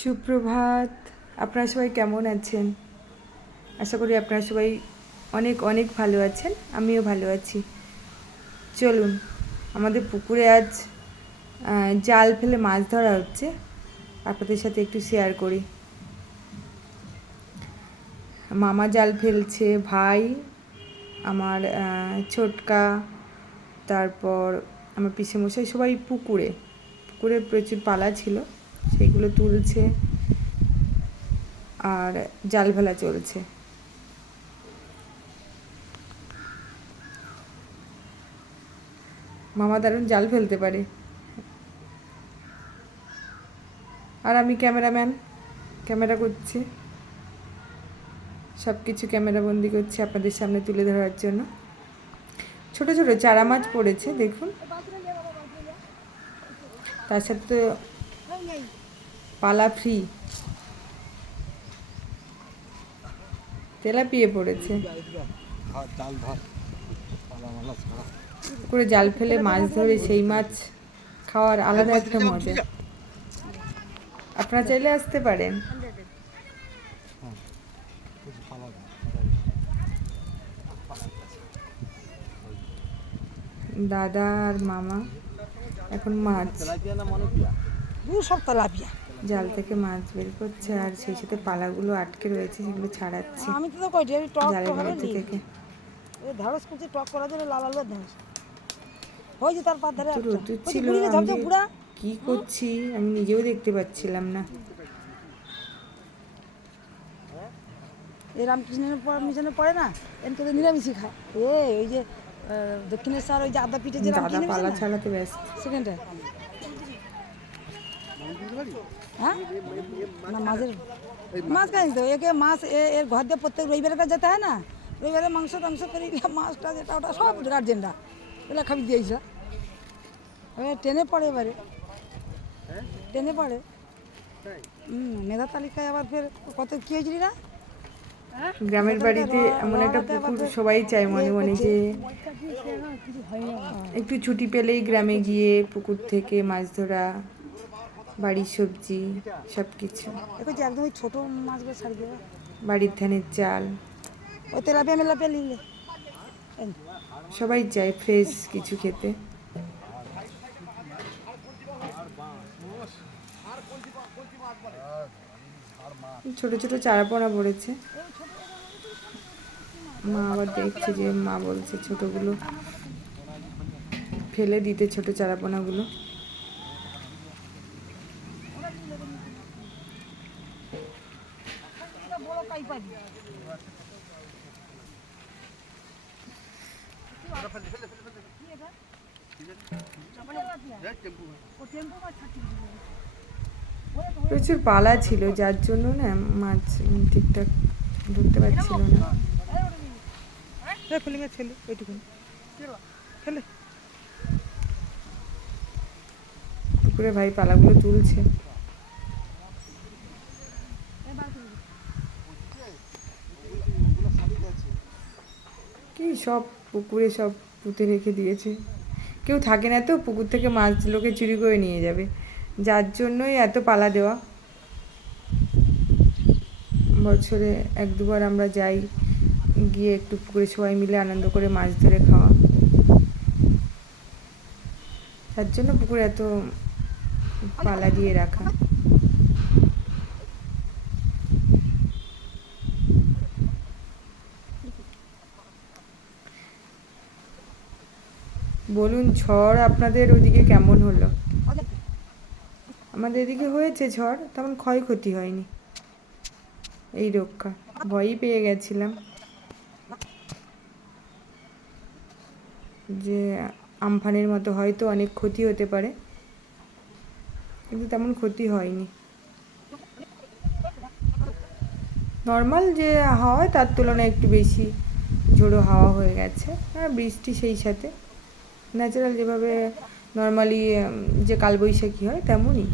সুপ্রভাত। আপনারা সবাই কেমন আছেন? আশা করি আপনারা সবাই অনেক অনেক ভালো আছেন। আমিও ভালো আছি। চলুন, আমাদের পুকুরে আজ জাল ফেলে মাছ ধরা হচ্ছে, আপনাদের সাথে একটু শেয়ার করি। মামা জাল ফেলছে, ভাই, আমার ছোটকা, তারপর আমার পিসেমশাই, সবাই পুকুরে প্রচুর পালা ছিল, সেইগুলো তুলছে আর জাল ফেলা চলছে। মামা দারুণ জাল ফেলতে পারে, আর আমি ক্যামেরাম্যান, ক্যামেরা করছি, সব কিছু ক্যামেরাবন্দি করছি আপনাদের সামনে তুলে ধরার জন্য। ছোট ছোট চারা মাছ পড়েছে দেখুন, তার সাথে তো পালা ফ্রি, তেলাপিয়া পড়েছে। করে জাল ফেলে মাছ ধরে সেই মাছ খাওয়ার আলাদা একটা মজা। আপনারা চাইলে আসতে পারেন। দাদা আর মামা এখন মাছ জাল থেকে মাছ বের করছে, আর সেই সাথে পালাগুলো আটকে রয়েছে সেগুলো ছাড়াচ্ছে জালের মধ্যে থেকে। রোদ্দুর ছিল, আমি কি করছি আমি নিজেও দেখতে পাচ্ছিলাম না। এই রামকৃষ্ণের মিশনে পড়ে না, এনকে তো নিরামিষই খায়। ওই যে দক্ষিণেশ্বর ওই যে আদা পিঠে যে দাদা পালা ছাড়াতে ব্যস্ত। সেকেন্ডে হ্যাঁ না, মাছ খাই তো, একে মাছ এর ঘর দিয়ে প্রত্যেক রবিবারে যেতে হয় না, রবিবারে মাংস টাংস করে মাছটা যেটা ওটা সব গার্জেনরা এগুলো খাবি দিয়েছিল। এবার ট্রেনে পড়ে, এবারে ট্রেনে পড়ে। মেধা তালিকায় আবার ফের কত কী হয়েছিল না। গ্রামের বাড়িতে এমন একটা পুকুর সবাই চায় মনে মনে, যে একটু ছুটি পেলেই গ্রামে গিয়ে পুকুর থেকে মাছ ধরা, বাড়ির সবজি সব কিছু, একদম ওই ছোটো মাছগুলো ছাড়ি দেবে, বাড়ির ধানের চাল, ওই তেলাপিয়া মেলাপিয়া নিলে সবাই চায় ফ্রেশ কিছু খেতে। ছোট ছোট চারাপোনা পড়েছে, মা আবার দেখছে, যে মা বলছে ছোটগুলো ফেলে দিতে, ছোট চারাপোনাগুলো। প্রচুর পালা ছিল, যার জন্য না মাছ ঠিকঠাক ধরতে পারছিল না। পুকুরে ভাই পালাগুলো তুলছে। কি সব পুকুরে সব পুঁতে রেখে দিয়েছে, কেউ থাকে না তো, পুকুর থেকে মাছ লোকে চুরি করে নিয়ে যাবে, যার জন্যই এত পালা দেওয়া। বছরে এক দুবার আমরা যাই, গিয়ে একটু পুকুরে সবাই মিলে আনন্দ করে মাছ ধরে খাওয়া, তার জন্য পুকুরে এত পালা দিয়ে রাখা। বলুন, ঝড় আপনাদের ওদিকে কেমন হলো? আমাদের এদিকে হয়েছে ঝড়, তেমন ক্ষয়ক্ষতি হয়নি, এই রক্ষা। ভয়ই পেয়ে গেছিলাম যে আমফানের মতো হয়তো অনেক ক্ষতি হতে পারে, কিন্তু তেমন ক্ষতি হয়নি। নর্মাল যে হাওয়া তার তুলনায় একটু বেশি ঝোড়ো হাওয়া হয়ে গেছে, আর বৃষ্টি সেই সাথে ন্যাচারাল যেভাবে নর্মালি যে কালবৈশাখী হয় তেমনই,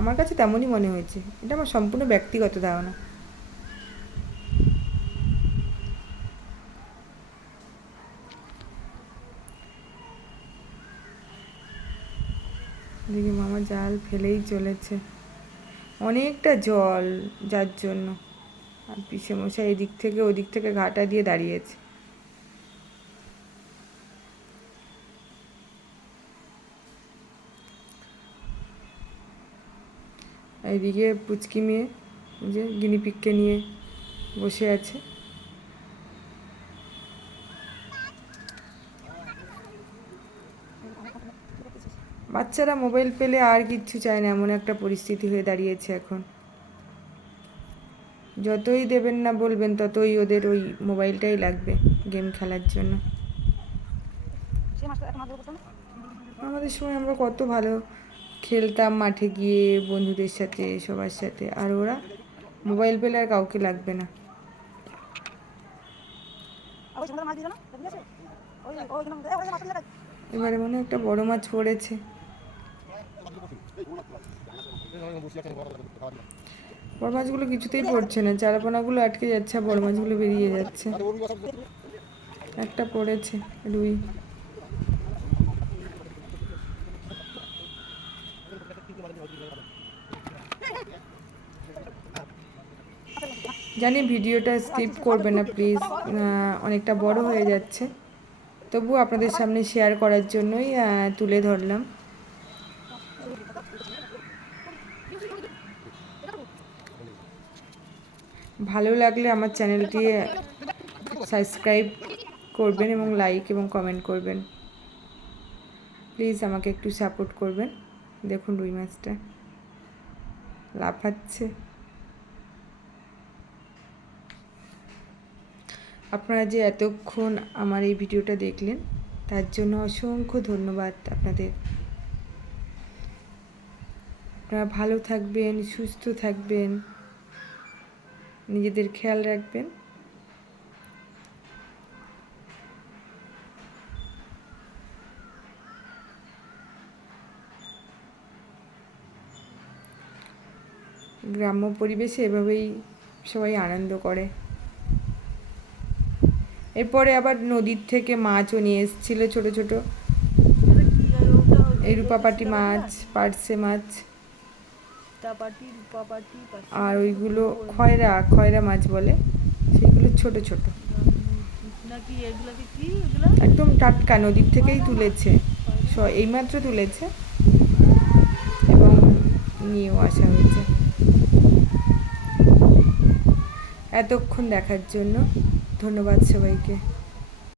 আমার কাছে তেমনই মনে হয়েছে। এটা আমার সম্পূর্ণ ব্যক্তিগত ধারণা। দেখি মামা জাল ফেলেই চলেছে, অনেকটা জল, যার জন্য। আর পিসেমশাই এদিক থেকে ওদিক থেকে ঘাটা দিয়ে দাঁড়িয়েছে। এইদিকে পুচকি মেয়ে যে গিনিপিগকে নিয়ে বসে আছে। বাচ্চারা মোবাইল পেলে আর কিচ্ছু চায় না, এমন একটা পরিস্থিতি হয়ে দাঁড়িয়েছে এখন। যতই দেবেন না বলবেন ততই ওদের ওই মোবাইলটাই লাগবে গেম খেলার জন্য। আমাদের সময় আমরা কত ভালো খেলতাম মাঠে গিয়ে বন্ধুদের সাথে, সবার সাথে। আর ওরা মোবাইল পেলে আর কাউকে লাগবে না। এবারে মনে হয় একটা বড় মাছ পড়েছে। বড় মাছগুলো কিছুতেই পড়ছে না, চারাপোনাগুলো আটকে যাচ্ছে, আর বড় মাছগুলো বেরিয়ে যাচ্ছে। একটা পড়েছে রুই। জানি ভিডিওটা স্কিপ করবে না প্লিজ, অনেকটা বড় হয়ে যাচ্ছে, তবু আপনাদের সামনে শেয়ার করার জন্যই তুলে ধরলাম। ভালো লাগলে আমার চ্যানেলটি সাবস্ক্রাইব করবেন এবং লাইক এবং কমেন্ট করবেন। প্লিজ আমাকে একটু সাপোর্ট করবেন। দেখুন রুই মাছটা লাফাচ্ছে। আপনারা যে এতক্ষণ আমার এই ভিডিওটা দেখলেন তার জন্য অসংখ্য ধন্যবাদ আপনাদের। আপনারা ভালো থাকবেন, সুস্থ থাকবেন, নিজেদের খেয়াল রাখবেন। গ্রাম্য পরিবেশে এভাবেই সবাই আনন্দ করে। এরপরে আবার নদীর থেকে মাছও নিয়ে এসেছিল ছোট ছোট, এই রূপাপাটি মাছ, পার্সে মাছ, আর ওইগুলো খয়রা মাছ বলে, সেইগুলো ছোট ছোট, একদম টাটকা নদীর থেকেই তুলেছে, এইমাত্র তুলেছে এবং নিয়েও আসা হয়েছে। এতক্ষণ দেখার জন্য ধন্যবাদ সবাইকে।